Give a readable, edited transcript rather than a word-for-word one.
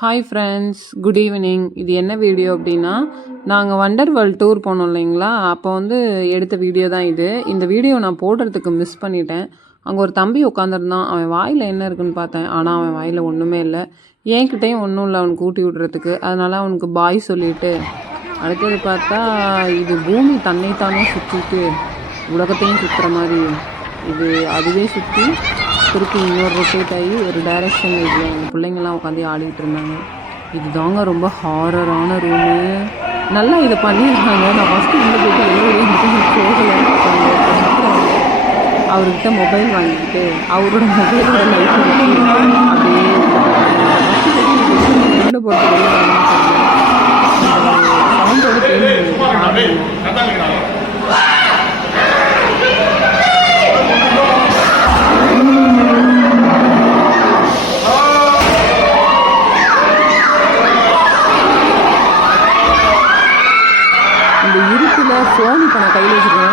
Hi friends, good evening. இது என்ன video அப்படின்னா, நாங்கள் வண்டர் வேர்ல்ட் டூர் போனோம் இல்லைங்களா, அப்போ வந்து எடுத்த வீடியோ தான் இது. இந்த வீடியோ நான் போடுறதுக்கு மிஸ் பண்ணிட்டேன். அங்கே ஒரு தம்பி உட்காந்துருந்தான். அவன் வாயில் என்ன இருக்குன்னு பார்த்தேன், ஆனால் அவன் வாயில் ஒன்றுமே இல்லை. என்கிட்டையும் ஒன்றும் இல்லை அவனுக்கு ஊட்டி விடுறதுக்கு. அதனால் அவனுக்கு பாய் சொல்லிவிட்டு, அடுத்தது பார்த்தா இது பூமி தன்னைத்தானே சுற்றிட்டு உலகத்தையும் சுற்றுற மாதிரி இது அதுவே சுற்றி திருப்பி இன்னொரு ரொட்டேட் ஆகி ஒரு டைரெக்ஷன் இதில் எங்கள் பிள்ளைங்கள்லாம் உட்காந்து ஆடிக்கிட்டு இருந்தாங்க. இது தாங்க ரொம்ப ஹாரரான ரூமு. நல்லா இதை பண்ணியிருக்காங்க. நான் ஃபஸ்ட்டு இந்த போய்ட்டு எல்லோரும் போகலை. அவர்கிட்ட மொபைல் வாங்கிக்கிட்டு அவரோட மொபைலோட லைஃப் அப்படியே உள்ள போட்டு சவுண்டோட கேள்வி. இந்த இருட்டில் ஃபோன் இப்போ நான் கையில் வச்சுருக்கேன்.